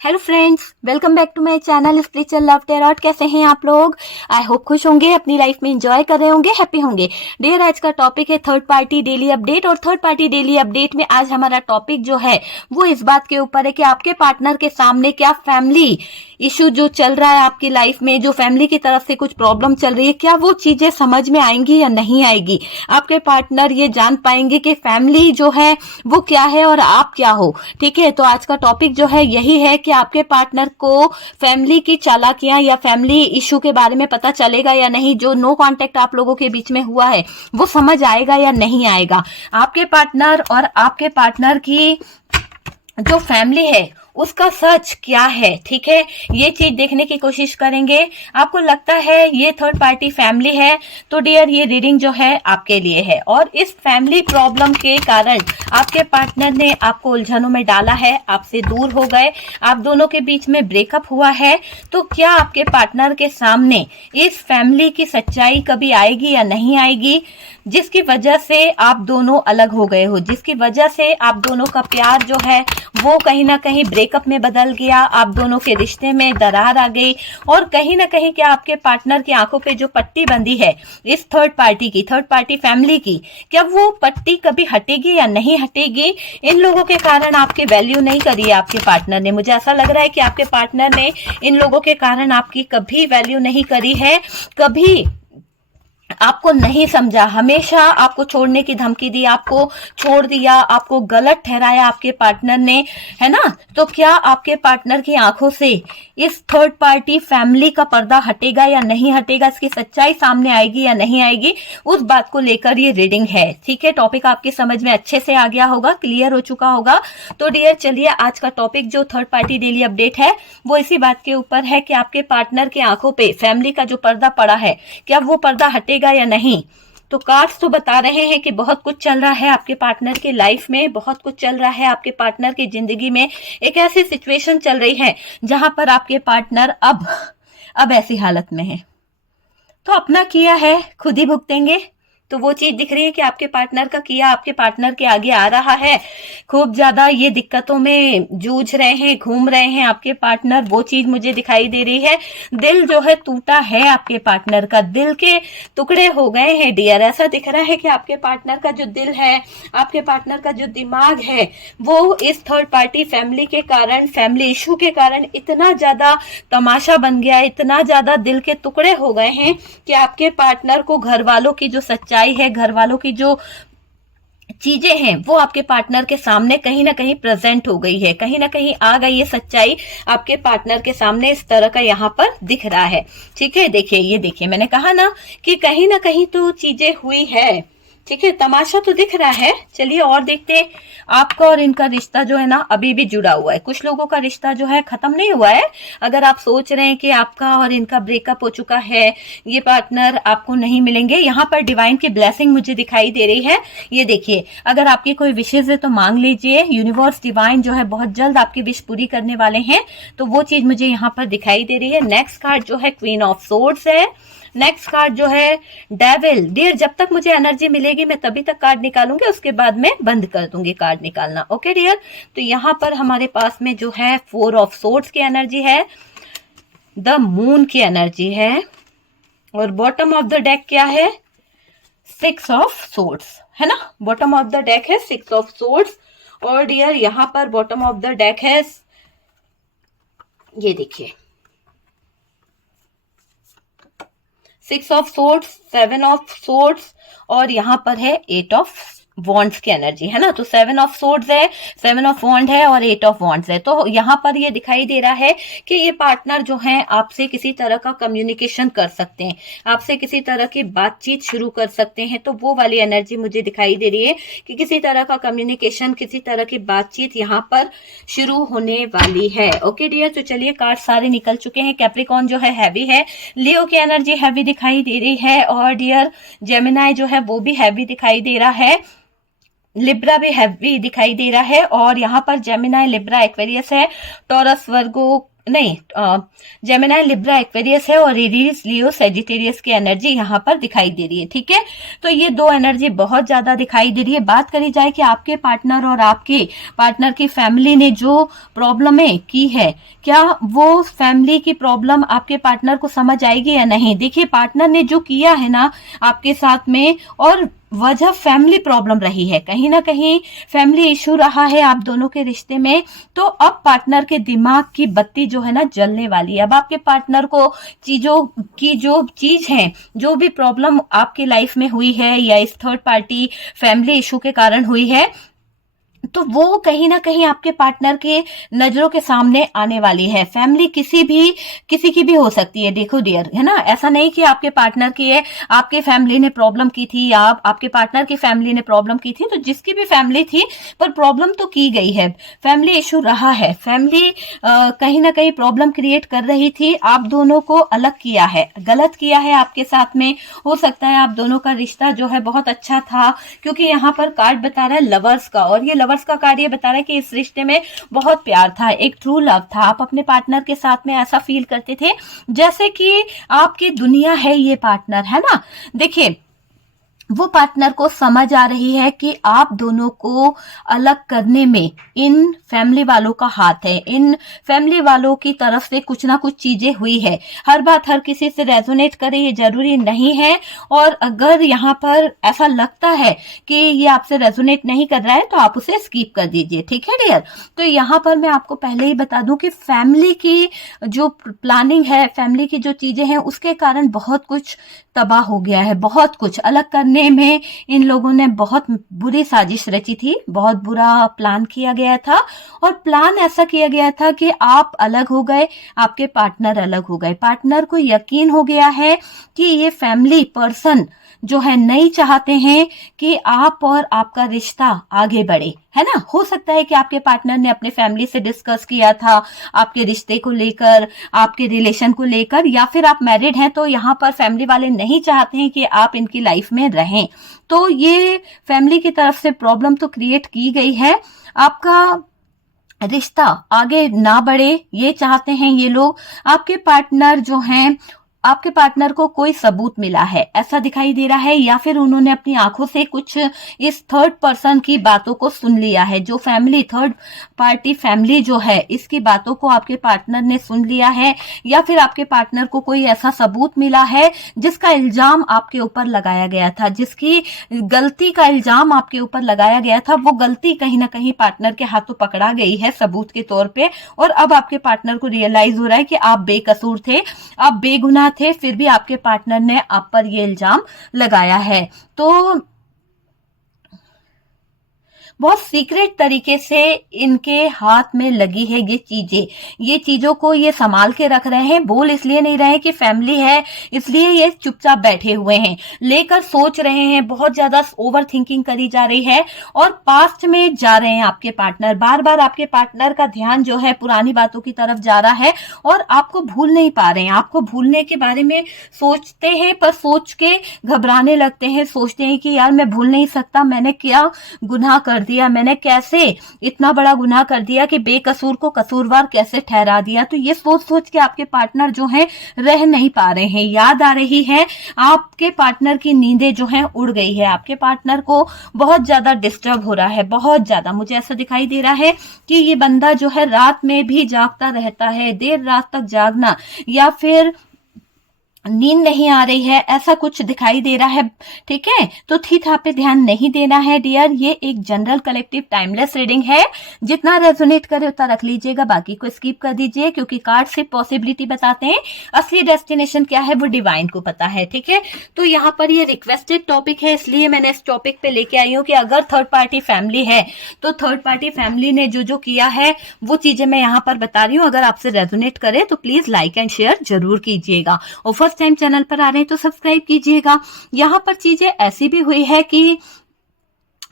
Hello friends, welcome back to my channel spiritual love tarot. कैसे हैं आप लोग? आई होप खुश होंगे, अपनी लाइफ में एंजॉय कर रहे होंगे, हैप्पी होंगे। डियर, आज का टॉपिक है थर्ड पार्टी डेली अपडेट। और थर्ड पार्टी डेली अपडेट में आज हमारा टॉपिक जो है वो इस बात के ऊपर है कि आपके पार्टनर के सामने क्या फैमिली इशू जो चल रहा है आपकी लाइफ में, जो फैमिली की तरफ से कुछ प्रॉब्लम चल रही है, क्या वो चीजें समझ में आएंगी या नहीं आएगी। आपके पार्टनर ये जान पाएंगे कि फैमिली जो है वो क्या है और आप क्या हो। ठीक है, तो आज का टॉपिक जो है यही है कि आपके पार्टनर को फैमिली की चालाकियां या फैमिली इशू के बारे में पता चलेगा या नहीं। जो नो कांटेक्ट आप लोगों के बीच में हुआ है वो समझ आएगा या नहीं आएगा। आपके पार्टनर और आपके पार्टनर की जो फैमिली है उसका सच क्या है, ठीक है, ये चीज देखने की कोशिश करेंगे। आपको लगता है ये थर्ड पार्टी फैमिली है तो डियर ये रीडिंग जो है आपके लिए है। और इस फैमिली प्रॉब्लम के कारण आपके पार्टनर ने आपको उलझनों में डाला है, आपसे दूर हो गए, आप दोनों के बीच में ब्रेकअप हुआ है। तो क्या आपके पार्टनर के सामने इस फैमिली की सच्चाई कभी आएगी या नहीं आएगी, जिसकी वजह से आप दोनों अलग हो गए हो, जिसकी वजह से आप दोनों का प्यार जो है वो कहीं ना कहीं ब्रेकअप में बदल गया, आप दोनों के रिश्ते में दरार आ गई। और कहीं ना कहीं क्या आपके पार्टनर की आंखों पे जो पट्टी बंधी है इस थर्ड पार्टी फैमिली की, क्या वो पट्टी कभी हटेगी या नहीं हटेगी। इन लोगों के कारण आपकी वैल्यू नहीं करी है आपके पार्टनर ने। मुझे ऐसा लग रहा है कि आपके पार्टनर ने इन लोगों के कारण आपकी कभी वैल्यू नहीं करी है, कभी आपको नहीं समझा, हमेशा आपको छोड़ने की धमकी दी, आपको छोड़ दिया, आपको गलत ठहराया आपके पार्टनर ने, है ना। तो क्या आपके पार्टनर की आंखों से इस थर्ड पार्टी फैमिली का पर्दा हटेगा या नहीं हटेगा, इसकी सच्चाई सामने आएगी या नहीं आएगी, उस बात को लेकर ये रीडिंग है। ठीक है, टॉपिक आपकी समझ में अच्छे से आ गया होगा, क्लियर हो चुका होगा। तो डियर चलिए, आज का टॉपिक जो थर्ड पार्टी डेली अपडेट है वो इसी बात के ऊपर है कि आपके पार्टनर की आंखों पे फैमिली का जो पर्दा पड़ा है क्या वो पर्दा हटेगा या नहीं। तो कार्ड्स तो बता रहे हैं कि बहुत कुछ चल रहा है आपके पार्टनर की लाइफ में, बहुत कुछ चल रहा है आपके पार्टनर की जिंदगी में। एक ऐसी सिचुएशन चल रही है जहां पर आपके पार्टनर अब ऐसी हालत में है तो अपना किया है खुद ही भुगतेंगे। तो वो चीज दिख रही है कि आपके पार्टनर का किया आपके पार्टनर के आगे आ रहा है। खूब ज्यादा ये दिक्कतों में जूझ रहे हैं, घूम रहे हैं आपके पार्टनर, वो चीज मुझे दिखाई दे रही है। दिल जो है टूटा है आपके पार्टनर का, दिल के टुकड़े हो गए हैं डियर। ऐसा दिख रहा है कि आपके पार्टनर का जो दिल है, आपके पार्टनर का जो दिमाग है, वो इस थर्ड पार्टी फैमिली के कारण, फैमिली इशू के कारण इतना ज्यादा तमाशा बन गया, इतना ज्यादा दिल के टुकड़े हो गए हैं कि आपके पार्टनर को घर वालों की जो सच्चाई है, घर वालों की जो चीजें हैं वो आपके पार्टनर के सामने कहीं ना कहीं प्रेजेंट हो गई है, कहीं ना कहीं आ गई है सच्चाई आपके पार्टनर के सामने। इस तरह का यहाँ पर दिख रहा है। ठीक है, देखिए ये देखिए, मैंने कहा ना कि कहीं ना कहीं तो चीजें हुई है। ठीक है, तमाशा तो दिख रहा है। चलिए और देखते हैं। आपका और इनका रिश्ता जो है ना अभी भी जुड़ा हुआ है, कुछ लोगों का रिश्ता जो है खत्म नहीं हुआ है। अगर आप सोच रहे हैं कि आपका और इनका ब्रेकअप हो चुका है, ये पार्टनर आपको नहीं मिलेंगे, यहाँ पर डिवाइन की ब्लेसिंग मुझे दिखाई दे रही है। ये देखिए, अगर आपकी कोई विशेष है तो मांग लीजिए, यूनिवर्स डिवाइन जो है बहुत जल्द आपकी विश पूरी करने वाले हैं। तो वो चीज मुझे यहाँ पर दिखाई दे रही है। नेक्स्ट कार्ड जो है क्वीन ऑफ सोर्ड्स है। नेक्स्ट कार्ड जो है डेविल। डियर, जब तक मुझे एनर्जी मिलेगी मैं तभी तक कार्ड निकालूंगी, उसके बाद मैं बंद कर दूंगी कार्ड निकालना। ओके डियर, तो यहाँ पर हमारे पास में जो है फोर ऑफ सोर्ड्स की एनर्जी है, द मून की एनर्जी है, और बॉटम ऑफ द डेक क्या है, सिक्स ऑफ सोर्ड्स, है ना। बॉटम ऑफ द डेक है सिक्स ऑफ सोर्ड्स। और डियर यहाँ पर बॉटम ऑफ द डेक है, ये देखिए, six of swords, seven of swords, और यहाँ पर है एट ऑफ वॉन्ड्स की एनर्जी, है ना। तो सेवन ऑफ सोर्ड्स है, सेवन ऑफ वॉन्ड है और एट ऑफ वॉन्ड्स है। तो यहाँ पर ये दिखाई दे रहा है कि ये पार्टनर जो है आपसे किसी तरह का कम्युनिकेशन कर सकते हैं, आपसे किसी तरह की बातचीत शुरू कर सकते हैं। तो वो वाली एनर्जी मुझे दिखाई दे रही है कि किसी तरह का कम्युनिकेशन, किसी तरह की बातचीत यहाँ पर शुरू होने वाली है। ओके डियर, तो चलिए कार्ड सारे निकल चुके हैं। कैप्रिकॉर्न जो है हैवी है, लियो की एनर्जी हैवी दिखाई दे रही है, और डियर जेमिनाई जो है वो भी हैवी दिखाई दे रहा है, लिब्रा भी हैवी दिखाई दे रहा है। और यहाँ पर जेमिनाई, लिब्रा, एक्वेरियस है, टॉरस, वर्गो, नहीं, जेमिनाई लिब्रा एक्वेरियस है और एरीज लियो सेजिटेरियस की एनर्जी यहाँ पर दिखाई दे रही है। ठीक है, तो ये दो एनर्जी बहुत ज्यादा दिखाई दे रही है। बात करी जाए कि आपके पार्टनर और आपके पार्टनर की फैमिली ने जो प्रॉब्लमें की है, क्या वो फैमिली की प्रॉब्लम आपके पार्टनर को समझ आएगी या नहीं। देखिए, पार्टनर ने जो किया है ना आपके साथ में, और वजह फैमिली प्रॉब्लम रही है, कहीं ना कहीं फैमिली इशू रहा है आप दोनों के रिश्ते में। तो अब पार्टनर के दिमाग की बत्ती जो है ना जलने वाली है। अब आपके पार्टनर को चीजों की जो चीज है, जो भी प्रॉब्लम आपकी लाइफ में हुई है या इस थर्ड पार्टी फैमिली इशू के कारण हुई है, तो वो कहीं ना कहीं आपके पार्टनर के नजरों के सामने आने वाली है। फैमिली किसी की भी हो सकती है, देखो डियर, है ना। ऐसा नहीं कि आपके पार्टनर की है, आपके फैमिली ने प्रॉब्लम की थी या आपके पार्टनर की फैमिली ने प्रॉब्लम की थी, तो जिसकी भी फैमिली थी पर प्रॉब्लम तो की गई है, फैमिली इशू रहा है, फैमिली कहीं ना कहीं प्रॉब्लम क्रिएट कर रही थी, आप दोनों को अलग किया है, गलत किया है आपके साथ में। हो सकता है आप दोनों का रिश्ता जो है बहुत अच्छा था, क्योंकि यहाँ पर कार्ड बता रहा है लवर्स का, और ये लवर्स का कार्ड ये बता रहा है कि इस रिश्ते में बहुत प्यार था, एक ट्रू लव था। आप अपने पार्टनर के साथ में ऐसा फील करते थे जैसे कि आपकी दुनिया है ये पार्टनर, है ना। देखिए, वो पार्टनर को समझ आ रही है कि आप दोनों को अलग करने में इन फैमिली वालों का हाथ है, इन फैमिली वालों की तरफ से कुछ ना कुछ चीजें हुई है। हर बात हर किसी से रेजोनेट करे ये जरूरी नहीं है, और अगर यहाँ पर ऐसा लगता है कि ये आपसे रेजोनेट नहीं कर रहा है तो आप उसे स्किप कर दीजिए। ठीक है डियर, तो यहाँ पर मैं आपको पहले ही बता दूं कि फैमिली की जो प्लानिंग है, फैमिली की जो चीजें हैं, उसके कारण बहुत कुछ तबाह हो गया है। बहुत कुछ अलग करने में इन लोगों ने बहुत बुरी साजिश रची थी, बहुत बुरा प्लान किया गया था, और प्लान ऐसा किया गया था कि आप अलग हो गए, आपके पार्टनर अलग हो गए। पार्टनर को यकीन हो गया है कि ये फैमिली पर्सन जो है नहीं चाहते हैं कि आप और आपका रिश्ता आगे बढ़े, है ना। हो सकता है कि आपके पार्टनर ने अपने फैमिली से डिस्कस किया था आपके रिश्ते को लेकर, आपके रिलेशन को लेकर, या फिर आप मैरिड हैं तो यहाँ पर फैमिली वाले नहीं चाहते हैं कि आप इनकी लाइफ में रहें। तो ये फैमिली की तरफ से प्रॉब्लम तो क्रिएट की गई है, आपका रिश्ता आगे ना बढ़े ये चाहते हैं ये लोग। आपके पार्टनर जो हैं, आपके पार्टनर को कोई सबूत मिला है ऐसा दिखाई दे रहा है, या फिर उन्होंने अपनी आंखों से कुछ इस थर्ड पर्सन की बातों को सुन लिया है। जो फैमिली, थर्ड पार्टी फैमिली जो है, इसकी बातों को आपके पार्टनर ने सुन लिया है, या फिर आपके पार्टनर को कोई ऐसा सबूत मिला है जिसका इल्जाम आपके ऊपर लगाया गया था, जिसकी गलती का इल्जाम आपके ऊपर लगाया गया था, वो गलती कहीं ना कहीं पार्टनर के हाथों पकड़ा गई है सबूत के तौर पे। और अब आपके पार्टनर को रियलाइज हो रहा है कि आप बेकसूर थे, आप बेगुनाह थे, फिर भी आपके पार्टनर ने आप पर ये इल्जाम लगाया है। तो बहुत सीक्रेट तरीके से इनके हाथ में लगी है ये चीजें, ये चीजों को ये संभाल के रख रहे हैं। बोल इसलिए नहीं रहे कि फैमिली है इसलिए ये चुपचाप बैठे हुए हैं, लेकर सोच रहे हैं, बहुत ज्यादा ओवर थिंकिंग करी जा रही है, और पास्ट में जा रहे हैं आपके पार्टनर। बार बार आपके पार्टनर का ध्यान जो है पुरानी बातों की तरफ जा रहा है, और आपको भूल नहीं पा रहे हैं। आपको भूलने के बारे में सोचते हैं, पर सोच के घबराने लगते हैं, सोचते हैं कि यार मैं भूल नहीं सकता, मैंने क्या गुनाह कर दिया, मैंने कैसे इतना बड़ा गुनाह कर दिया कि बेकसूर को कसूरवार कैसे ठहरा दिया। तो ये सोच सोच के आपके पार्टनर जो हैं रह नहीं पा रहे हैं, याद आ रही है, आपके पार्टनर की नींदें जो हैं उड़ गई है। आपके पार्टनर को बहुत ज्यादा डिस्टर्ब हो रहा है, बहुत ज्यादा। मुझे ऐसा दिखाई दे रहा है कि ये बंदा जो है रात में भी जागता रहता है, देर रात तक जागना, या फिर नींद नहीं आ रही है, ऐसा कुछ दिखाई दे रहा है। ठीक है, तो थीथा पे ध्यान नहीं देना है डियर। ये एक जनरल कलेक्टिव टाइमलेस रीडिंग है, जितना रेजोनेट करे उतना रख लीजिएगा, बाकी को स्किप कर दीजिए, क्योंकि कार्ड सिर्फ पॉसिबिलिटी बताते हैं, असली डेस्टिनेशन क्या है वो डिवाइन को पता है। ठीक है, तो यहाँ पर ये रिक्वेस्टेड टॉपिक है, इसलिए मैंने इस टॉपिक पे लेके आई हूँ कि अगर थर्ड पार्टी फैमिली है तो थर्ड पार्टी फैमिली ने जो जो किया है वो चीजें मैं यहाँ पर बता रही हूँ। अगर आपसे रेजोनेट करे तो प्लीज लाइक एंड शेयर जरूर कीजिएगा, और फर्स्ट टाइम चैनल पर आ रहे हैं तो सब्सक्राइब कीजिएगा। यहाँ पर चीजें ऐसी भी हुई है कि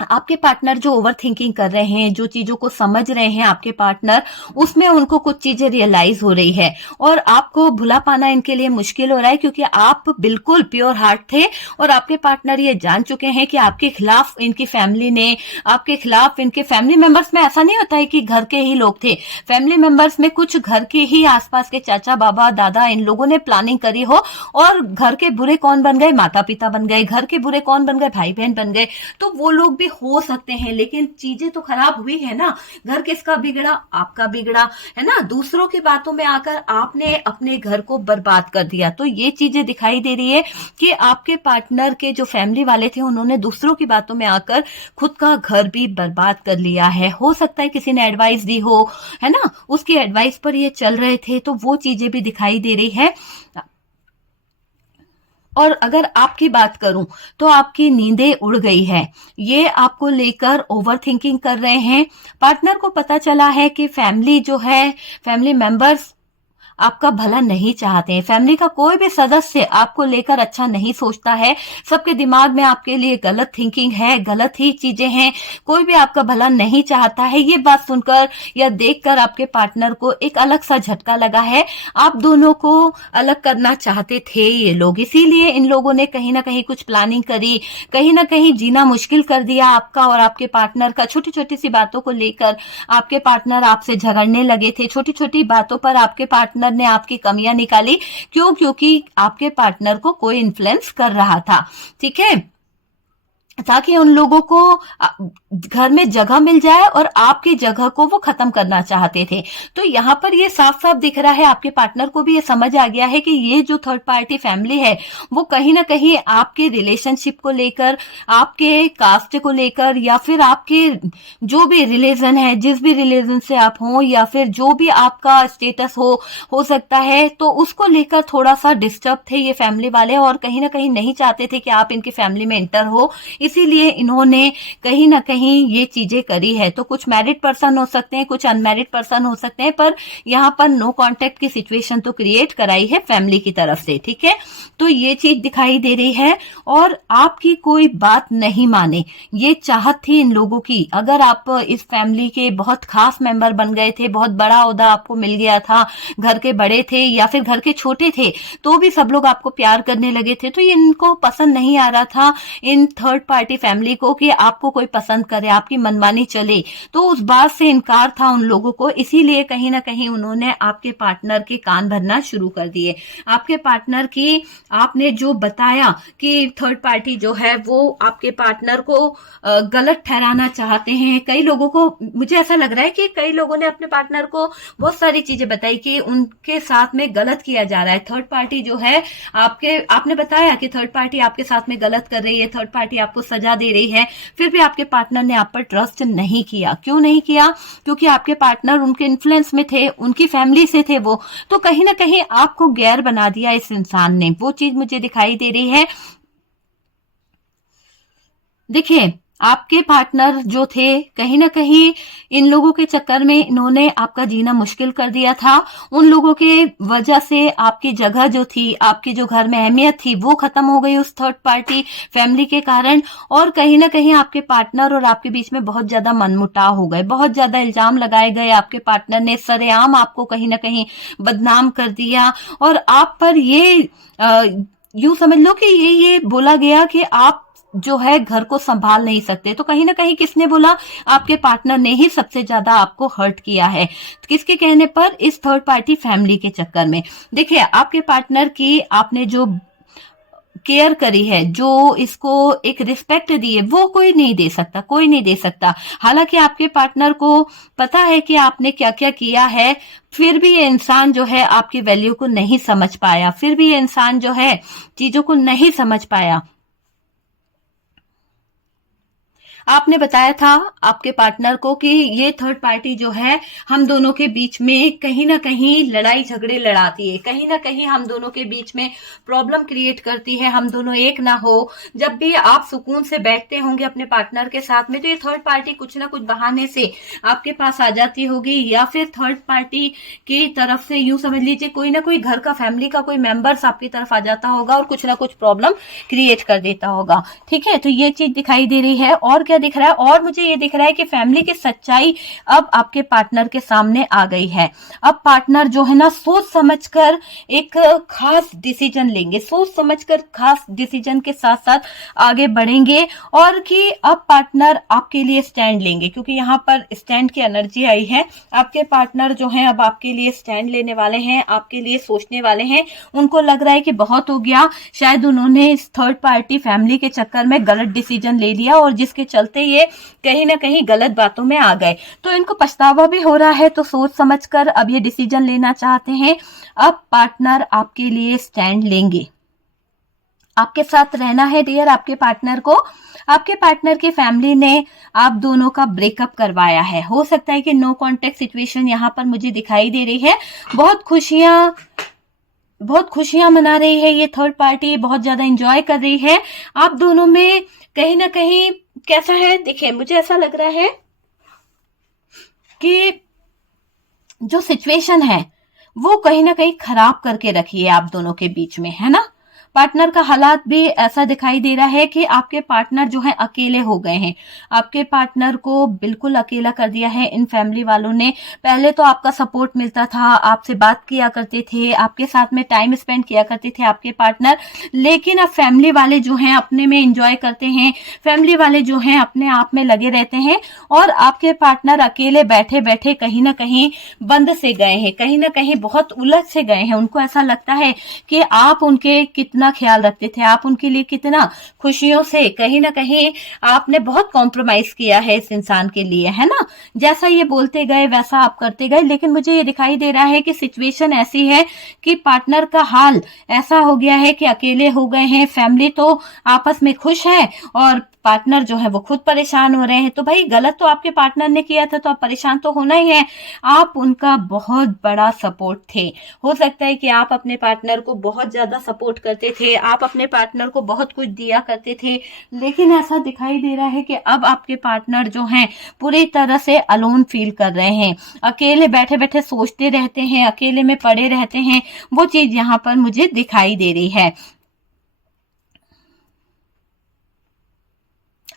आपके पार्टनर जो ओवर थिंकिंग कर रहे हैं, जो चीजों को समझ रहे हैं आपके पार्टनर, उसमें उनको कुछ चीजें रियलाइज हो रही है और आपको भुला पाना इनके लिए मुश्किल हो रहा है, क्योंकि आप बिल्कुल प्योर हार्ट थे और आपके पार्टनर ये जान चुके हैं कि आपके खिलाफ इनकी फैमिली ने, आपके खिलाफ इनके फैमिली मेंबर्स में, ऐसा नहीं होता है कि घर के ही लोग थे, फैमिली मेंबर्स में कुछ घर के ही आसपास के चाचा बाबा दादा, इन लोगों ने प्लानिंग करी हो और घर के बुरे कौन बन गए, माता पिता बन गए, घर के बुरे कौन बन गए, भाई बहन बन गए। तो वो लोग भी हो सकते हैं, लेकिन चीजें तो खराब हुई है ना। घर किसका बिगड़ा, आपका बिगड़ा है ना। दूसरों की बातों में आकर आपने अपने घर को बर्बाद कर दिया। तो ये चीजें दिखाई दे रही है कि आपके पार्टनर के जो फैमिली वाले थे, उन्होंने दूसरों की बातों में आकर खुद का घर भी बर्बाद कर लिया है। हो सकता है किसी ने एडवाइस दी हो, है ना, उसकी एडवाइस पर ये चल रहे थे, तो वो चीजें भी दिखाई दे रही है। और अगर आपकी बात करूं तो आपकी नींदें उड़ गई है, ये आपको लेकर ओवर थिंकिंग कर रहे हैं। पार्टनर को पता चला है कि फैमिली जो है, फैमिली मेंबर्स आपका भला नहीं चाहते हैं, फैमिली का कोई भी सदस्य आपको लेकर अच्छा नहीं सोचता है, सबके दिमाग में आपके लिए गलत थिंकिंग है, गलत ही चीजें हैं, कोई भी आपका भला नहीं चाहता है। ये बात सुनकर या देखकर आपके पार्टनर को एक अलग सा झटका लगा है। आप दोनों को अलग करना चाहते थे ये लोग, इसीलिए इन लोगों ने कहीं ना कहीं कुछ प्लानिंग करी, कहीं ना कहीं जीना मुश्किल कर दिया आपका और आपके पार्टनर का। छोटी छोटी सी बातों को लेकर आपके पार्टनर आपसे झगड़ने लगे थे, छोटी छोटी बातों पर आपके पार्टनर ने आपकी कमियां निकाली। क्यों? क्योंकि आपके पार्टनर को कोई इन्फ्लुएंस कर रहा था, ठीक है, ताकि उन लोगों को घर में जगह मिल जाए और आपकी जगह को वो खत्म करना चाहते थे। तो यहाँ पर ये साफ साफ दिख रहा है, आपके पार्टनर को भी ये समझ आ गया है कि ये जो थर्ड पार्टी फैमिली है वो कहीं ना कहीं आपके रिलेशनशिप को लेकर, आपके कास्ट को लेकर, या फिर आपके जो भी रिलीजन है, जिस भी रिलीजन से आप हो, या फिर जो भी आपका स्टेटस हो सकता है, तो उसको लेकर थोड़ा सा डिस्टर्ब थे ये फैमिली वाले और कहीं ना कहीं नहीं चाहते थे कि आप इनकी फैमिली में एंटर हो। इसीलिए इन्होंने कहीं ना कहीं ये चीजें करी है। तो कुछ मैरिड पर्सन हो सकते हैं, कुछ अनमैरिड पर्सन हो सकते हैं, पर यहाँ पर नो कांटेक्ट की सिचुएशन तो क्रिएट कराई है फैमिली की तरफ से, ठीक है। तो ये चीज दिखाई दे रही है और आपकी कोई बात नहीं माने, ये चाहत थी इन लोगों की। अगर आप इस फैमिली के बहुत खास मेंबर बन गए थे, बहुत बड़ा ओहदा आपको मिल गया था, घर के बड़े थे या फिर घर के छोटे थे, तो भी सब लोग आपको प्यार करने लगे थे, तो ये इनको पसंद नहीं आ रहा था इन थर्ड पार्टी फैमिली को कि आपको कोई पसंद करे, आपकी मनमानी चले। तो उस बात से इनकार था उन लोगों को, इसीलिए कहीं ना कहीं उन्होंने आपके पार्टनर के कान भरना शुरू कर दिए। आपके पार्टनर की, आपने जो बताया कि थर्ड पार्टी जो है वो आपके पार्टनर को गलत ठहराना चाहते हैं। कई लोगों को, मुझे ऐसा लग रहा है कि कई लोगों ने अपने पार्टनर को बहुत सारी चीजें बताई कि उनके साथ में गलत किया जा रहा है। थर्ड पार्टी जो है आपने बताया कि थर्ड पार्टी आपके साथ में गलत कर रही है, थर्ड पार्टी आपको सजा दे रही है, फिर भी आपके पार्टनर ने आप पर ट्रस्ट नहीं किया। क्यों नहीं किया? क्योंकि आपके पार्टनर उनके इन्फ्लुएंस में थे, उनकी फैमिली से थे वो, तो कहीं ना कहीं आपको गैर बना दिया इस इंसान ने। वो चीज मुझे दिखाई दे रही है। देखिए, आपके पार्टनर जो थे, कहीं ना कहीं इन लोगों के चक्कर में इन्होंने आपका जीना मुश्किल कर दिया था। उन लोगों के वजह से आपकी जगह जो थी, आपकी जो घर में अहमियत थी, वो खत्म हो गई उस थर्ड पार्टी फैमिली के कारण। और कहीं ना कहीं आपके पार्टनर और आपके बीच में बहुत ज्यादा मनमुटाव हो गए, बहुत ज्यादा इल्जाम लगाए गए। आपके पार्टनर ने सरेआम आपको कहीं ना कहीं बदनाम कर दिया और आप पर ये यूं समझ लो कि ये बोला गया कि आप जो है घर को संभाल नहीं सकते। तो कहीं ना कहीं किसने बोला? आपके पार्टनर ने ही सबसे ज्यादा आपको हर्ट किया है। किसके कहने पर? इस थर्ड पार्टी फैमिली के चक्कर में। देखिए, आपके पार्टनर की आपने जो केयर करी है, जो इसको एक रिस्पेक्ट दी है, वो कोई नहीं दे सकता, कोई नहीं दे सकता। हालांकि आपके पार्टनर को पता है कि आपने क्या क्या किया है, फिर भी ये इंसान जो है आपकी वैल्यू को नहीं समझ पाया, फिर भी ये इंसान जो है चीजों को नहीं समझ पाया। आपने बताया था आपके पार्टनर को कि ये थर्ड पार्टी जो है हम दोनों के बीच में कहीं ना कहीं लड़ाई झगड़े लड़ाती है, कहीं ना कहीं हम दोनों के बीच में प्रॉब्लम क्रिएट करती है, हम दोनों एक ना हो। जब भी आप सुकून से बैठते होंगे अपने पार्टनर के साथ में, तो ये थर्ड पार्टी कुछ ना कुछ बहाने से आपके पास आ जाती होगी, या फिर थर्ड पार्टी की तरफ से यूं समझ लीजिए कोई ना कोई घर का, फैमिली का कोई मेंबर्स आपकी तरफ आ जाता होगा और कुछ ना कुछ प्रॉब्लम क्रिएट कर देता होगा, ठीक है। तो ये चीज दिखाई दे रही है। और क्या क्या दिख रहा है, और मुझे ये दिख रहा है कि फैमिली की सच्चाई अब आपके पार्टनर के सामने आ गई है। अब पार्टनर जो है ना सोच समझकर एक खास डिसीजन लेंगे, सोच समझकर खास डिसीजन के साथ साथ आगे बढ़ेंगे, और कि अब पार्टनर आपके लिए स्टैंड लेंगे, क्योंकि यहाँ पर स्टैंड की एनर्जी आई है। आपके पार्टनर जो हैं अब आपके लिए स्टैंड लेने वाले हैं, आपके लिए सोचने वाले हैं। उनको लग रहा है कि बहुत हो गया, शायद उन्होंने इस थर्ड पार्टी फैमिली के चक्कर में गलत डिसीजन ले लिया और जिसके चलते ये कहीं ना कहीं गलत बातों में आ गए, तो इनको पछतावा भी हो रहा है। तो सोच समझकर अब ये डिसीजन लेना चाहते हैं। अब पार्टनर आपके लिए स्टैंड लेंगे, आपके साथ रहना है डियर आपके पार्टनर को। आपके पार्टनर की फैमिली ने आप दोनों का ब्रेकअप करवाया है। हो सकता है कि नो कॉन्टेक्ट सिचुएशन यहाँ पर मुझे दिखाई दे रही है। बहुत खुशियां मना रही है ये थर्ड पार्टी, बहुत ज्यादा एंजॉय कर रही है। आप दोनों में कहीं ना कहीं कैसा है, देखिए मुझे ऐसा लग रहा है कि जो सिचुएशन है वो कहीं ना कहीं खराब करके रखी है आप दोनों के बीच में, है ना। पार्टनर का हालात भी ऐसा दिखाई दे रहा है कि आपके पार्टनर जो है अकेले हो गए हैं। आपके पार्टनर को बिल्कुल अकेला कर दिया है इन फैमिली वालों ने। पहले तो आपका सपोर्ट मिलता था, आपसे बात किया करते थे, आपके साथ में टाइम स्पेंड किया करते थे आपके पार्टनर, लेकिन अब फैमिली वाले जो हैं अपने में एंजॉय करते हैं, फैमिली वाले जो हैं अपने आप में लगे रहते हैं, और आपके पार्टनर अकेले बैठे बैठे कहीं ना कहीं बंद से गए हैं, कहीं ना कहीं बहुत उलझ से गए हैं। उनको ऐसा लगता है कि आप उनके कितना ख्याल रखते थे, आप उनके लिए कितना खुशियों से कहीं ना कहीं आपने बहुत कॉम्प्रोमाइज किया है इस इंसान के लिए, है ना। जैसा ये बोलते गए वैसा आप करते गए, लेकिन मुझे ये दिखाई दे रहा है कि सिचुएशन ऐसी है कि पार्टनर का हाल ऐसा हो गया है कि अकेले हो गए हैं। फैमिली तो आपस में खुश है और पार्टनर जो है वो खुद परेशान हो रहे हैं। तो भाई गलत तो आपके पार्टनर ने किया था, तो आप परेशान तो होना ही है। आप उनका बहुत बड़ा सपोर्ट थे। हो सकता है कि आप अपने पार्टनर को बहुत ज्यादा सपोर्ट करते थे, आप अपने पार्टनर को बहुत कुछ दिया करते थे, लेकिन ऐसा दिखाई दे रहा है कि अब आपके पार्टनर जो हैं पूरी तरह से अलोन फील कर रहे हैं, अकेले बैठे बैठे सोचते रहते हैं, अकेले में पड़े रहते हैं। वो चीज यहाँ पर मुझे दिखाई दे रही है।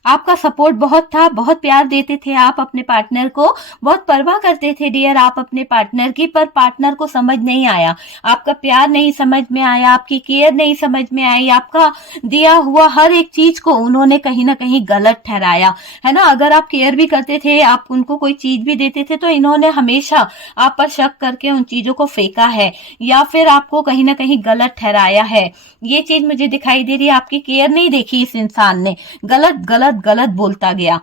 आपका सपोर्ट बहुत था, बहुत प्यार देते थे आप अपने पार्टनर को, बहुत परवाह करते थे डियर आप अपने पार्टनर की, पर पार्टनर को समझ नहीं आया, आपका प्यार नहीं समझ में आया, आपकी केयर नहीं समझ में आई, आपका दिया हुआ हर एक चीज को उन्होंने कहीं ना कहीं गलत ठहराया, है ना। अगर आप केयर भी करते थे, आप उनको कोई चीज भी देते थे, तो इन्होंने हमेशा आप पर शक करके उन चीजों को फेंका है या फिर आपको कहीं ना कहीं गलत ठहराया है। ये चीज मुझे दिखाई दे रही है। आपकी केयर नहीं देखी इस इंसान ने, गलत गलत गलत बोलता गया।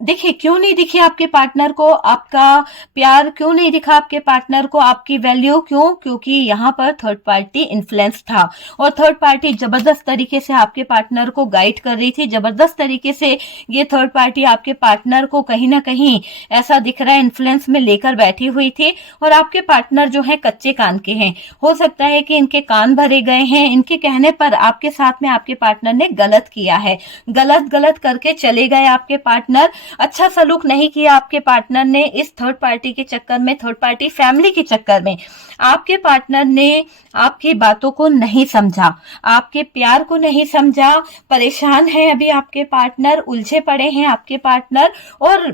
देखिए क्यों नहीं दिखी आपके पार्टनर को, आपका प्यार क्यों नहीं दिखा आपके पार्टनर को, आपकी वैल्यू क्यों? क्योंकि यहाँ पर थर्ड पार्टी इन्फ्लुएंस था और थर्ड पार्टी जबरदस्त तरीके से आपके पार्टनर को गाइड कर रही थी। जबरदस्त तरीके से ये थर्ड पार्टी आपके पार्टनर को कहीं ना कहीं ऐसा दिख रहा है इन्फ्लुएंस में लेकर बैठी हुई थी। और आपके पार्टनर जो है कच्चे कान के हैं, हो सकता है कि इनके कान भरे गए हैं, इनके कहने पर आपके साथ में आपके पार्टनर ने गलत किया है, गलत गलत करके चले गए आपके पार्टनर। अच्छा सलूक नहीं किया आपके पार्टनर ने इस थर्ड पार्टी के चक्कर में, थर्ड पार्टी फैमिली के चक्कर में। आपके पार्टनर ने आपकी बातों को नहीं समझा, आपके प्यार को नहीं समझा। परेशान है अभी आपके पार्टनर, उलझे पड़े हैं आपके पार्टनर। और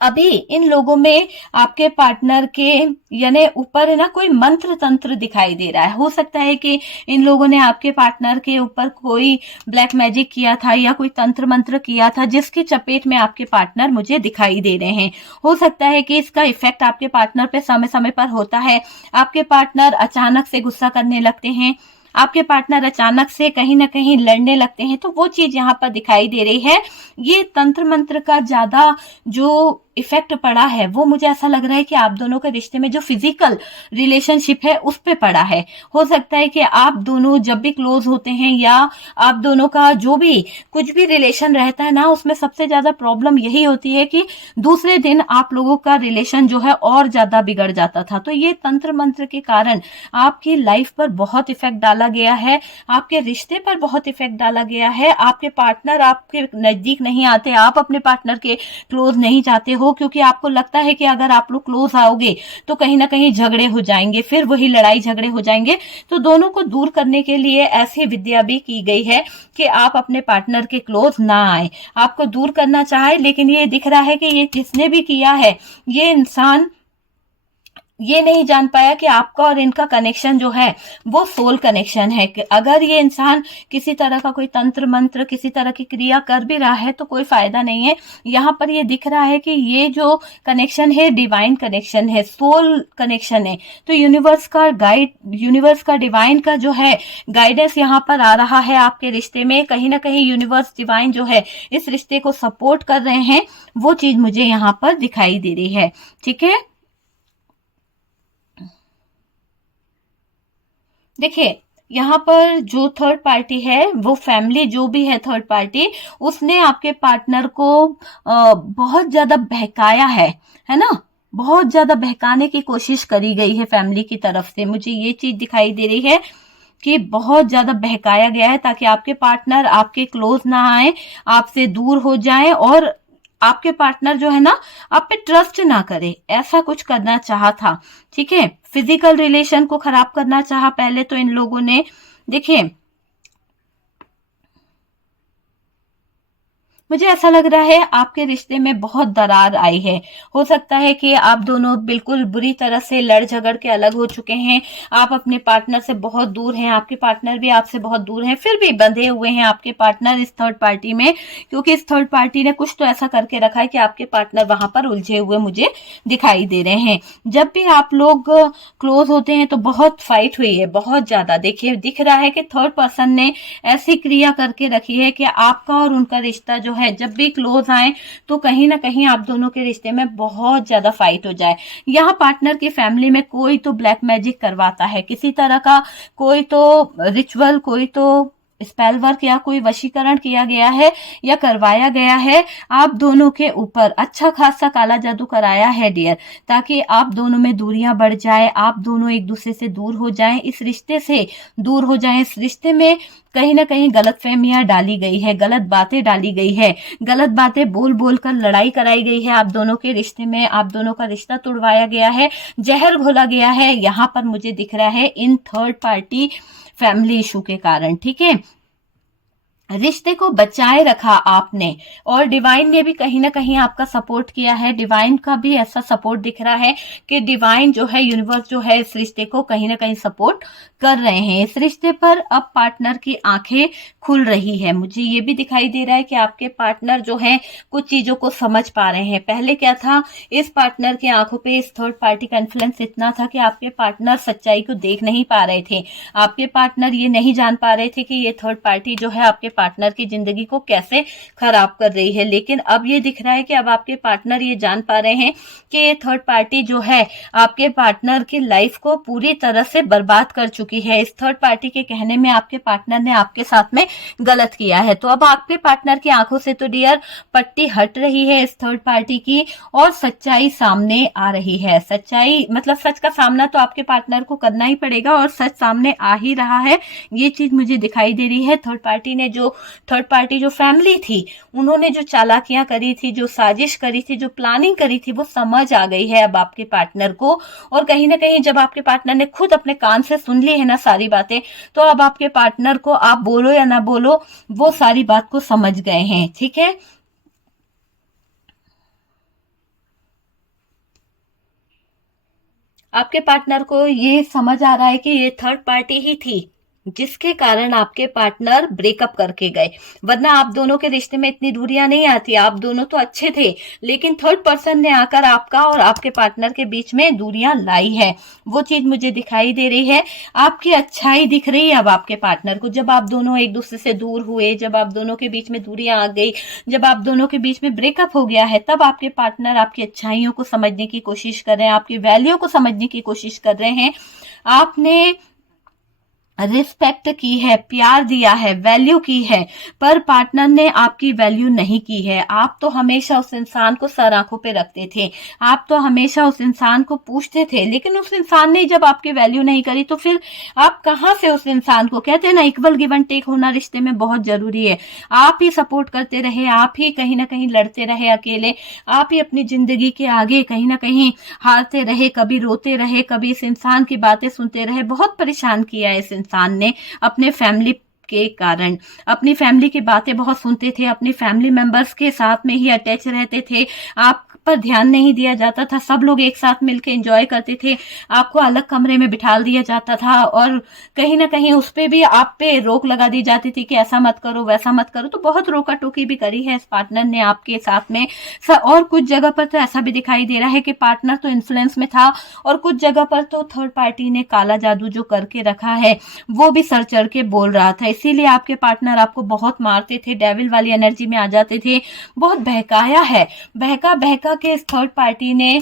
अभी इन लोगों में आपके पार्टनर के यानी ऊपर है ना कोई मंत्र तंत्र दिखाई दे रहा है। हो सकता है कि इन लोगों ने आपके पार्टनर के ऊपर कोई ब्लैक मैजिक किया था या कोई तंत्र मंत्र किया था, जिसकी चपेट में आपके पार्टनर मुझे दिखाई दे रहे हैं। हो सकता है कि इसका इफेक्ट आपके पार्टनर पे समय समय पर होता है। आपके पार्टनर अचानक से गुस्सा करने लगते हैं, आपके पार्टनर अचानक से कहीं ना कहीं लड़ने लगते हैं, तो वो चीज यहाँ पर दिखाई दे रही है। ये तंत्र मंत्र का ज्यादा जो इफेक्ट पड़ा है वो मुझे ऐसा लग रहा है कि आप दोनों के रिश्ते में जो फिजिकल रिलेशनशिप है उस पे पड़ा है। हो सकता है कि आप दोनों जब भी क्लोज होते हैं या आप दोनों का जो भी कुछ भी रिलेशन रहता है ना, उसमें सबसे ज्यादा प्रॉब्लम यही होती है कि दूसरे दिन आप लोगों का रिलेशन जो है और ज्यादा बिगड़ जाता था। तो ये तंत्र मंत्र के कारण आपकी लाइफ पर बहुत इफेक्ट डाला गया है, आपके रिश्ते पर बहुत इफेक्ट डाला गया है। आपके पार्टनर आपके नजदीक नहीं आते, आप अपने पार्टनर के क्लोज नहीं जाते हो, हो, क्योंकि आपको लगता है कि अगर आप लोग क्लोज आओगे तो कहीं ना कहीं झगड़े हो जाएंगे, फिर वही लड़ाई झगड़े हो जाएंगे। तो दोनों को दूर करने के लिए ऐसी विद्या भी की गई है कि आप अपने पार्टनर के क्लोज ना आए, आपको दूर करना चाहे। लेकिन ये दिख रहा है कि ये जिसने भी किया है, ये इंसान ये नहीं जान पाया कि आपका और इनका कनेक्शन जो है वो सोल कनेक्शन है। कि अगर ये इंसान किसी तरह का कोई तंत्र मंत्र, किसी तरह की क्रिया कर भी रहा है तो कोई फायदा नहीं है। यहाँ पर ये दिख रहा है कि ये जो कनेक्शन है डिवाइन कनेक्शन है, सोल कनेक्शन है। तो यूनिवर्स का गाइड, यूनिवर्स का डिवाइन का जो है गाइडेंस यहाँ पर आ रहा है आपके रिश्ते में। कहीं ना कहीं यूनिवर्स डिवाइन जो है इस रिश्ते को सपोर्ट कर रहे हैं, वो चीज मुझे यहाँ पर दिखाई दे रही है। ठीक है, देखिए यहाँ पर जो थर्ड पार्टी है, वो फैमिली जो भी है थर्ड पार्टी, उसने आपके पार्टनर को बहुत ज्यादा बहकाया है ना, बहुत ज्यादा बहकाने की कोशिश करी गई है फैमिली की तरफ से। मुझे ये चीज दिखाई दे रही है कि बहुत ज्यादा बहकाया गया है ताकि आपके पार्टनर आपके क्लोज ना आए, आपसे दूर हो जाए, और आपके पार्टनर जो है ना आप पे ट्रस्ट ना करे, ऐसा कुछ करना चाहा था। ठीक है, फिजिकल रिलेशन को खराब करना चाहा पहले तो इन लोगों ने। देखिए मुझे ऐसा लग रहा है आपके रिश्ते में बहुत दरार आई है। हो सकता है कि आप दोनों बिल्कुल बुरी तरह से लड़ झगड़ के अलग हो चुके हैं, आप अपने पार्टनर से बहुत दूर हैं, आपके पार्टनर भी आपसे बहुत दूर हैं, फिर भी बंधे हुए हैं आपके पार्टनर इस थर्ड पार्टी में, क्योंकि इस थर्ड पार्टी ने कुछ तो ऐसा करके रखा है कि आपके पार्टनर वहां पर उलझे हुए मुझे दिखाई दे रहे हैं। जब भी आप लोग क्लोज होते हैं तो बहुत फाइट हुई है, बहुत ज्यादा। देखिए दिख रहा है कि थर्ड पर्सन ने ऐसी क्रिया करके रखी है कि आपका और उनका रिश्ता जो है जब भी क्लोज आए तो कहीं ना कहीं आप दोनों के रिश्ते में बहुत ज्यादा फाइट हो जाए। यहाँ पार्टनर की फैमिली में कोई तो ब्लैक मैजिक करवाता है, किसी तरह का कोई तो रिचुअल, कोई तो स्पेल वर्क या कोई वशीकरण किया गया है या करवाया गया है आप दोनों के ऊपर। अच्छा खासा काला जादू कराया है डियर, ताकि आप दोनों में दूरियां बढ़ जाए, आप दोनों एक दूसरे से दूर हो जाएं, इस रिश्ते से दूर हो जाएं। इस रिश्ते में कहीं ना कहीं गलतफहमियां डाली गई है, गलत बातें डाली गई है, गलत बातें बोल बोल कर लड़ाई कराई गई है आप दोनों के रिश्ते में, आप दोनों का रिश्ता तोड़वाया गया है, जहर घोला गया है। यहाँ पर मुझे दिख रहा है in third party family issue के कारण। ठीक है, रिश्ते को बचाए रखा आपने, और डिवाइन ने भी कहीं ना कहीं आपका सपोर्ट किया है। डिवाइन का भी ऐसा सपोर्ट दिख रहा है कि डिवाइन जो है, यूनिवर्स जो है, इस रिश्ते को कहीं ना कहीं सपोर्ट कर रहे हैं। इस रिश्ते पर अब पार्टनर की आंखें खुल रही है। मुझे ये भी दिखाई दे रहा है कि आपके पार्टनर जो है कुछ चीजों को समझ पा रहे हैं। पहले क्या था, इस पार्टनर की आंखों पे इस थर्ड पार्टी का इन्फ्लुएंस इतना था कि आपके पार्टनर सच्चाई को देख नहीं पा रहे थे। आपके पार्टनर ये नहीं जान पा रहे थे कि ये थर्ड पार्टी जो है आपके पार्टनर की जिंदगी को कैसे खराब कर रही है। लेकिन अब ये दिख रहा है कि अब आपके पार्टनर ये जान पा रहे हैं कि ये थर्ड पार्टी जो है आपके पार्टनर की लाइफ को पूरी तरह से बर्बाद कर चुकी है। इस थर्ड पार्टी के कहने में आपके पार्टनर ने आपके साथ में गलत किया है। तो अब आपके पार्टनर की आंखों से तो डियर पट्टी हट रही है इस थर्ड पार्टी की, और सच्चाई सामने आ रही है। सच्चाई मतलब सच का सामना तो आपके पार्टनर को करना ही पड़ेगा, और सच सामने आ ही रहा है। ये चीज मुझे दिखाई दे रही है। थर्ड पार्टी जो फैमिली थी, उन्होंने जो चालाकियां करी थी, जो साजिश करी थी, जो प्लानिंग करी थी, वो समझ आ गई है अब आपके पार्टनर को। और कहीं ना कहीं जब आपके पार्टनर ने खुद अपने कान से सुन ली है ना सारी बातें, तो अब आपके पार्टनर को आप बोलो या ना बोलो, वो सारी बात को समझ गए हैं। ठीक है, आपके पार्टनर को ये समझ आ रहा है कि ये थर्ड पार्टी ही थी जिसके कारण आपके पार्टनर ब्रेकअप करके गए, वरना आप दोनों के रिश्ते में इतनी दूरियां नहीं आती। आप दोनों तो अच्छे थे, लेकिन थर्ड पर्सन ने आकर आपका और आपके पार्टनर के बीच में दूरियां लाई है। वो चीज मुझे दिखाई दे रही है। आपकी अच्छाई दिख रही है अब आपके पार्टनर को। जब आप दोनों एक दूसरे से दूर हुए, जब आप दोनों के बीच में दूरियां आ गई, जब आप दोनों के बीच में ब्रेकअप हो गया है, तब आपके पार्टनर आपकी अच्छाइयों को समझने की कोशिश कर रहे हैं, आपकी वैल्यू को समझने की कोशिश कर रहे हैं। आपने रिस्पेक्ट की है, प्यार दिया है, वैल्यू की है, पर पार्टनर ने आपकी वैल्यू नहीं की है। आप तो हमेशा उस इंसान को सर आंखों पे रखते थे, आप तो हमेशा उस इंसान को पूछते थे, लेकिन उस इंसान ने जब आपकी वैल्यू नहीं करी तो फिर आप कहाँ से उस इंसान को, कहते हैं ना इक्वल गिव एंड टेक होना रिश्ते में बहुत जरूरी है। आप ही सपोर्ट करते रहे, आप ही कहीं ना कहीं लड़ते रहे अकेले, आप ही अपनी जिंदगी के आगे कहीं ना कहीं हारते रहे, कभी रोते रहे, कभी इस इंसान की बातें सुनते रहे। बहुत परेशान किया है इस इंसान ने अपने फैमिली के कारण, अपनी फैमिली की बातें बहुत सुनते थे, अपने फैमिली मेंबर्स के साथ में ही अटैच रहते थे, आप पर ध्यान नहीं दिया जाता था, सब लोग एक साथ मिलकर एंजॉय करते थे, आपको अलग कमरे में बिठा दिया जाता था और कहीं ना कहीं उस पे भी आप पे रोक लगा दी जाती थी कि ऐसा मत करो वैसा मत करो। तो बहुत रोका टोकी भी करी है इस पार्टनर ने आपके साथ में। और कुछ जगह पर तो ऐसा भी दिखाई दे रहा है कि पार्टनर तो इन्फ्लुएंस में था और कुछ जगह पर तो थर्ड पार्टी ने काला जादू जो करके रखा है वो भी सर चढ़ के बोल रहा था, इसीलिए आपके पार्टनर आपको बहुत मारते थे, डेविल वाली एनर्जी में आ जाते थे, बहुत बहकाया है। बहका बहका के इस थर्ड पार्टी ने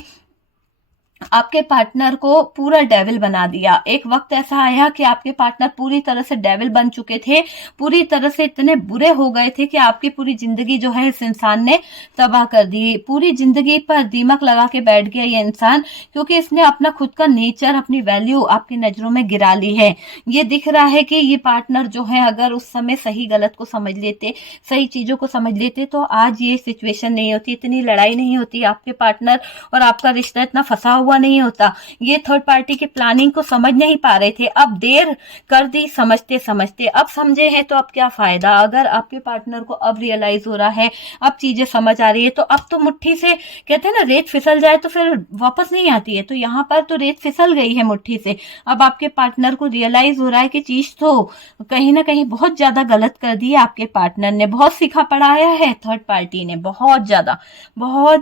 आपके पार्टनर को पूरा डेविल बना दिया। एक वक्त ऐसा आया कि आपके पार्टनर पूरी तरह से डेविल बन चुके थे, पूरी तरह से इतने बुरे हो गए थे कि आपकी पूरी जिंदगी जो है इस इंसान ने तबाह कर दी। पूरी जिंदगी पर दीमक लगा के बैठ गया ये इंसान, क्योंकि इसने अपना खुद का नेचर, अपनी वैल्यू आपकी नजरों में गिरा ली है। ये दिख रहा है कि ये पार्टनर जो है अगर उस समय सही गलत को समझ लेते, सही चीजों को समझ लेते तो आज ये सिचुएशन नहीं होती, इतनी लड़ाई नहीं होती, आपके पार्टनर और आपका रिश्ता इतना फंसा हुआ नहीं होता। ये थर्ड पार्टी की प्लानिंग को समझ नहीं पा रहे थे, अब देर कर दी समझते समझते। अब समझे हैं तो अब क्या फायदा। अगर आपके पार्टनर को अब रियलाइज हो रहा है, अब चीजें समझ आ रही है, तो अब तो मुट्ठी से, कहते हैं ना रेत फिसल जाए तो फिर वापस नहीं आती है, तो यहाँ पर तो रेत फिसल गई है मुट्ठी से। अब आपके पार्टनर को रियलाइज हो रहा है कि चीज तो कहीं ना कहीं बहुत ज्यादा गलत कर दी है आपके पार्टनर ने, बहुत सिखा पढ़ाया है थर्ड पार्टी ने, बहुत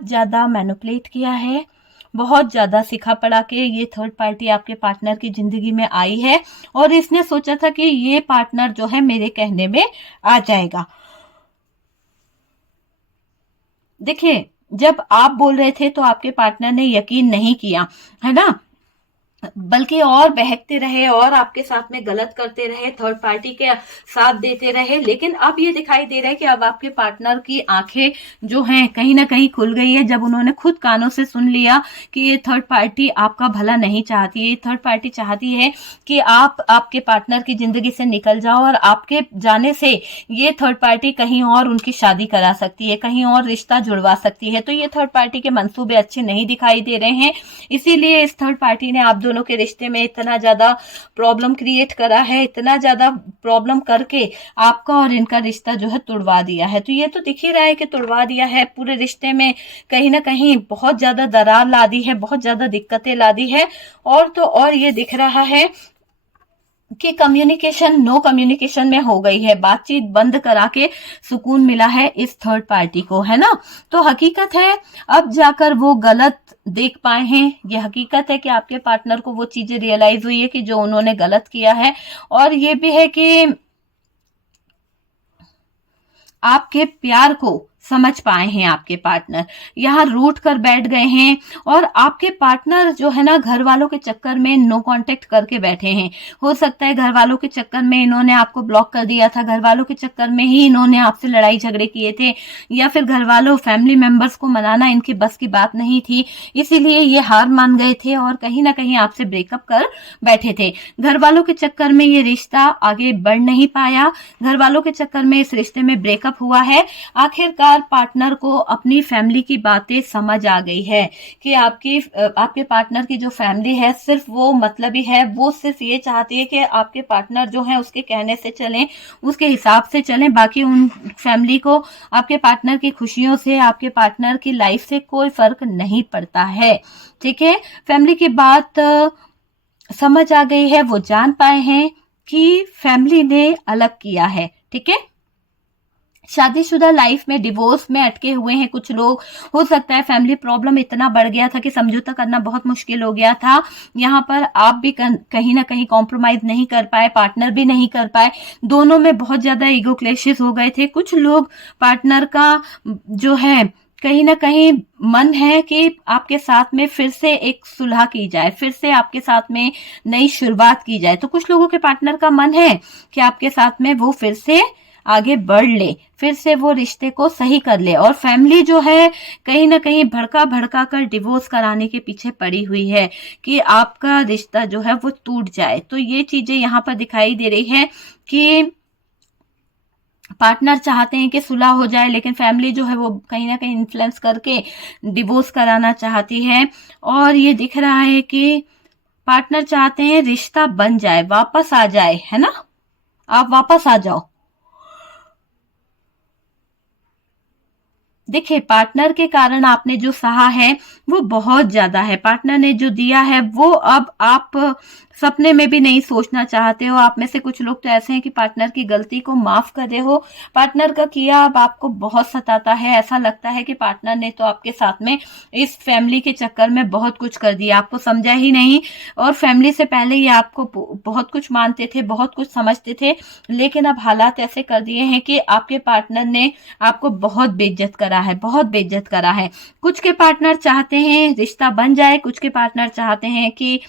ज्यादा मैनिपुलेट किया है, बहुत ज्यादा सिखा पड़ा के ये थर्ड पार्टी आपके पार्टनर की जिंदगी में आई है और इसने सोचा था कि ये पार्टनर जो है मेरे कहने में आ जाएगा। देखिए, जब आप बोल रहे थे तो आपके पार्टनर ने यकीन नहीं किया, है ना, बल्कि और बहकते रहे और आपके साथ में गलत करते रहे, थर्ड पार्टी के साथ देते रहे। लेकिन अब ये दिखाई दे रहा है कि अब आपके पार्टनर की आंखें जो हैं कहीं ना कहीं खुल गई है, जब उन्होंने खुद कानों से सुन लिया कि ये थर्ड पार्टी आपका भला नहीं चाहती है। ये थर्ड पार्टी चाहती है कि आप आपके पार्टनर की जिंदगी से निकल जाओ और आपके जाने से ये थर्ड पार्टी कहीं और उनकी शादी करा सकती है, कहीं और रिश्ता जुड़वा सकती है। तो ये थर्ड पार्टी के मंसूबे अच्छे नहीं दिखाई दे रहे हैं, इसीलिए इस थर्ड पार्टी ने आप दोनों के रिश्ते में इतना ज्यादा प्रॉब्लम क्रिएट करा है, इतना ज्यादा प्रॉब्लम करके आपका और इनका रिश्ता जो है तुड़वा दिया है। तो ये तो दिख ही रहा है कि तुड़वा दिया है, पूरे रिश्ते में कहीं ना कहीं बहुत ज्यादा दरार ला दी है, बहुत ज्यादा दिक्कतें ला दी है। और तो और ये दिख रहा है कि कम्युनिकेशन, नो कम्युनिकेशन में हो गई है, बातचीत बंद करा के सुकून मिला है इस थर्ड पार्टी को, है ना। तो हकीकत है अब जाकर वो गलत देख पाए हैं, ये हकीकत है कि आपके पार्टनर को वो चीजें रियलाइज हुई है कि जो उन्होंने गलत किया है। और ये भी है कि आपके प्यार को समझ पाए हैं आपके पार्टनर, यहाँ रूठ कर बैठ गए हैं। और आपके पार्टनर जो है ना घर वालों के चक्कर में नो कांटेक्ट करके बैठे हैं। हो सकता है घर वालों के चक्कर में इन्होंने आपको ब्लॉक कर दिया था, घर वालों के चक्कर में ही इन्होंने आपसे लड़ाई झगड़े किए थे, या फिर घर वालों फैमिली मेंबर्स को मनाना इनकी बस की बात नहीं थी, इसीलिए ये हार मान गए थे और कहीं ना कहीं आपसे ब्रेकअप कर बैठे थे। घर वालों के चक्कर में ये रिश्ता आगे बढ़ नहीं पाया, घर वालों के चक्कर में इस रिश्ते में ब्रेकअप हुआ है। आखिरकार पार्टनर को अपनी फैमिली की बातें समझ आ गई है कि आपके पार्टनर की जो फैमिली है सिर्फ वो मतलबी है, वो सिर्फ ये चाहती है कि आपके पार्टनर जो है उसके कहने से चलें, उसके हिसाब से चलें, बाकी उन फैमिली को आपके पार्टनर की खुशियों से, आपके पार्टनर की लाइफ से कोई फर्क नहीं पड़ता है। ठीक है, फैमिली की बात समझ आ गई है, वो जान पाए हैं कि फैमिली ने अलग किया है। ठीक है, शादीशुदा लाइफ में डिवोर्स में अटके हुए हैं कुछ लोग, हो सकता है फैमिली प्रॉब्लम इतना बढ़ गया था कि समझौता करना बहुत मुश्किल हो गया था। यहाँ पर आप भी कहीं ना कहीं कॉम्प्रोमाइज नहीं कर पाए, पार्टनर भी नहीं कर पाए, दोनों में बहुत ज्यादा ईगो क्लैशेस हो गए थे। कुछ लोग पार्टनर का जो है कहीं ना कहीं मन है कि आपके साथ में फिर से एक सुलह की जाए, फिर से आपके साथ में नई शुरुआत की जाए। तो कुछ लोगों के पार्टनर का मन है कि आपके साथ में वो फिर से आगे बढ़ ले, फिर से वो रिश्ते को सही कर ले। और फैमिली जो है कहीं ना कहीं भड़का भड़का कर डिवोर्स कराने के पीछे पड़ी हुई है कि आपका रिश्ता जो है वो टूट जाए। तो ये चीजें यहाँ पर दिखाई दे रही है कि पार्टनर चाहते हैं कि सुलह हो जाए, लेकिन फैमिली जो है वो कहीं ना कहीं इन्फ्लुएंस करके डिवोर्स कराना चाहती है। और ये दिख रहा है कि पार्टनर चाहते हैं रिश्ता बन जाए, वापस आ जाए, है ना, आप वापस आ जाओ। देखिए, पार्टनर के कारण आपने जो सहा है वो बहुत ज्यादा है। पार्टनर ने जो दिया है वो अब आप सपने में भी नहीं सोचना चाहते हो। आप में से कुछ लोग तो ऐसे हैं कि पार्टनर की गलती को माफ कर रहे हो। पार्टनर का किया अब आपको बहुत सताता है। ऐसा लगता है कि पार्टनर ने तो आपके साथ में इस फैमिली के चक्कर में बहुत कुछ कर दिया, आपको समझा ही नहीं। और फैमिली से पहले ये आपको बहुत कुछ मानते थे, बहुत कुछ समझते थे, लेकिन अब हालात ऐसे कर दिए हैं कि आपके पार्टनर ने आपको बहुत बेइज्जत करा है, बहुत बेइज्जत करा है। कुछ के पार्टनर चाहते हैं रिश्ता बन जाए, कुछ के पार्टनर चाहते हैं कि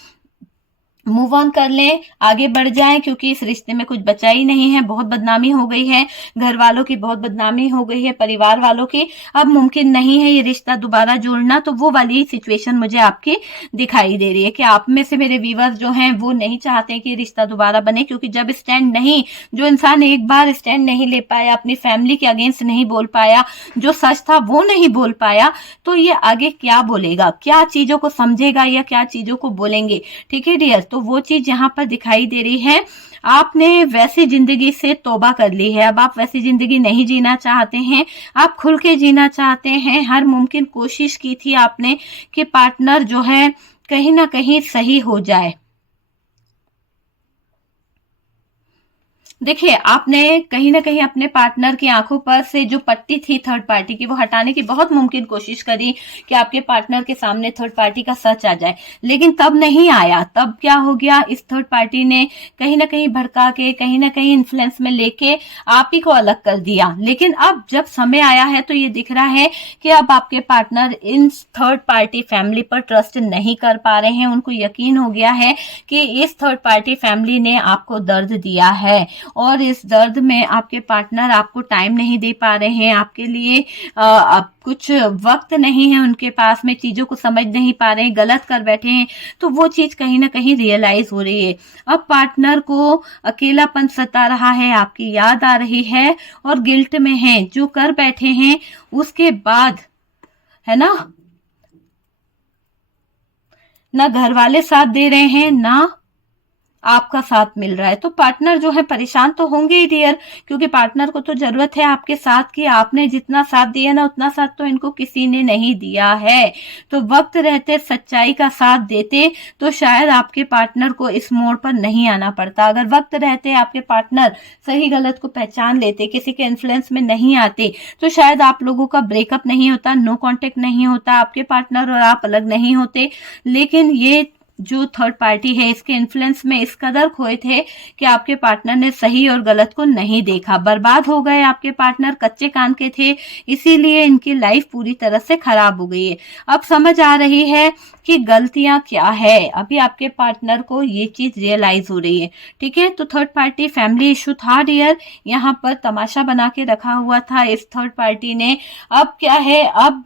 मूव ऑन कर लें, आगे बढ़ जाएं, क्योंकि इस रिश्ते में कुछ बचा ही नहीं है। बहुत बदनामी हो गई है, घर वालों की बहुत बदनामी हो गई है, परिवार वालों की। अब मुमकिन नहीं है ये रिश्ता दोबारा जोड़ना। तो वो वाली सिचुएशन मुझे आपकी दिखाई दे रही है कि आप में से मेरे व्यूअर्स जो हैं वो नहीं चाहते कि रिश्ता दोबारा बने, क्योंकि जब स्टैंड नहीं, जो इंसान एक बार स्टैंड नहीं ले पाया, अपनी फैमिली के अगेंस्ट नहीं बोल पाया, जो सच था वो नहीं बोल पाया, तो ये आगे क्या बोलेगा, क्या चीजों को समझेगा या क्या चीजों को बोलेंगे। ठीक है डियर, तो वो चीज यहाँ पर दिखाई दे रही है। आपने वैसी जिंदगी से तौबा कर ली है, अब आप वैसी जिंदगी नहीं जीना चाहते हैं, आप खुल के जीना चाहते हैं। हर मुमकिन कोशिश की थी आपने कि पार्टनर जो है कहीं ना कहीं सही हो जाए। देखिए, आपने कहीं ना कहीं अपने पार्टनर की आंखों पर से जो पट्टी थी थर्ड पार्टी की, वो हटाने की बहुत मुमकिन कोशिश करी कि आपके पार्टनर के सामने थर्ड पार्टी का सच आ जाए, लेकिन तब नहीं आया। तब क्या हो गया, इस थर्ड पार्टी ने कहीं ना कहीं भड़का के, कहीं ना कहीं इन्फ्लुएंस में लेके आप ही को अलग कर दिया। लेकिन अब जब समय आया है तो ये दिख रहा है कि अब आपके partner in third party family पर ट्रस्ट नहीं कर पा रहे हैं। उनको यकीन हो गया है कि इस थर्ड पार्टी फैमिली ने आपको दर्द दिया है, और इस दर्द में आपके पार्टनर आपको टाइम नहीं दे पा रहे हैं, आपके लिए अब कुछ वक्त नहीं है उनके पास में, चीजों को समझ नहीं पा रहे हैं, गलत कर बैठे हैं। तो वो चीज कहीं ना कहीं रियलाइज हो रही है। अब पार्टनर को अकेलापन सता रहा है, आपकी याद आ रही है और गिल्ट में है जो कर बैठे हैं उसके बाद, है ना घर वाले साथ दे रहे हैं, ना आपका साथ मिल रहा है। तो पार्टनर जो है परेशान तो होंगे ही डियर, क्योंकि पार्टनर को तो जरूरत है आपके साथ की। आपने जितना साथ दिया ना उतना साथ तो इनको किसी ने नहीं दिया है। तो वक्त रहते सच्चाई का साथ देते तो शायद आपके पार्टनर को इस मोड़ पर नहीं आना पड़ता। अगर वक्त रहते आपके पार्टनर सही गलत को पहचान लेते, किसी के इन्फ्लुएंस में नहीं आते, तो शायद आप लोगों का ब्रेकअप नहीं होता, नो कॉन्टेक्ट नहीं होता, आपके पार्टनर और आप अलग नहीं होते। लेकिन ये जो थर्ड पार्टी है इसके इन्फ्लुएंस में इस कदर खोए थे कि आपके पार्टनर ने सही और गलत को नहीं देखा। बर्बाद हो गए आपके पार्टनर, कच्चे कान के थे, इसीलिए इनकी लाइफ पूरी तरह से खराब हो गई है। अब समझ आ रही है कि गलतियां क्या है। अभी आपके पार्टनर को ये चीज रियलाइज हो रही है। ठीक है, तो थर्ड पार्टी फैमिली इशू था डियर, यहाँ पर तमाशा बना के रखा हुआ था इस थर्ड पार्टी ने। अब क्या है, अब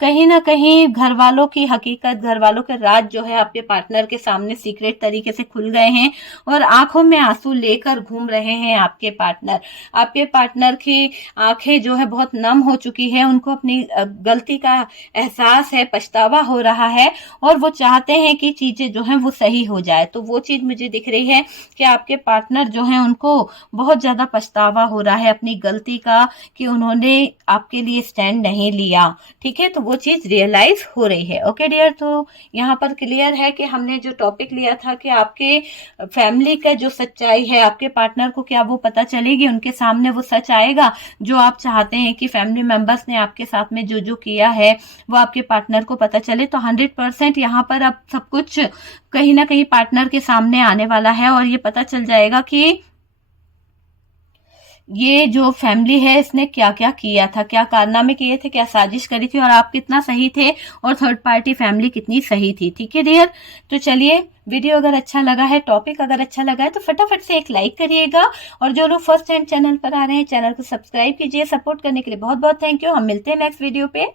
कहीं ना कहीं घर वालों की हकीकत, घर वालों के राज जो है आपके पार्टनर के सामने सीक्रेट तरीके से खुल गए हैं और आंखों में आंसू लेकर घूम रहे हैं आपके पार्टनर। आपके पार्टनर की आंखें जो है बहुत नम हो चुकी है, उनको अपनी गलती का एहसास है, पछतावा हो रहा है और वो चाहते हैं कि चीजें जो हैं वो सही हो जाए। तो वो चीज मुझे दिख रही है कि आपके पार्टनर जो हैं उनको बहुत ज्यादा पछतावा हो रहा है अपनी गलती का कि उन्होंने आपके लिए स्टैंड नहीं लिया। ठीक है, तो वो चीज रियलाइज हो रही है। ओके डियर, तो यहाँ पर क्लियर है कि हमने जो टॉपिक लिया था कि आपके फैमिली का जो सच्चाई है, आपके पार्टनर को क्या वो पता चलेगी, उनके सामने वो सच आएगा जो आप चाहते हैं कि फैमिली मेंबर्स ने आपके साथ में जो जो किया है वो आपके पार्टनर को पता चले। तो 100% यहाँ पर अब सब कुछ कहीं ना कहीं पार्टनर के सामने आने वाला है और ये पता चल जाएगा कि ये जो फैमिली है इसने क्या क्या किया था, क्या कारनामे किए थे, क्या साजिश करी थी और आप कितना सही थे और थर्ड पार्टी फैमिली कितनी सही थी। ठीक है डियर, तो चलिए वीडियो अगर अच्छा लगा है, टॉपिक अगर अच्छा लगा है तो फटाफट से एक लाइक करिएगा और जो लोग फर्स्ट टाइम चैनल पर आ रहे हैं चैनल को सब्सक्राइब कीजिए। सपोर्ट करने के लिए बहुत बहुत थैंक यू। हम मिलते हैं नेक्स्ट वीडियो पे।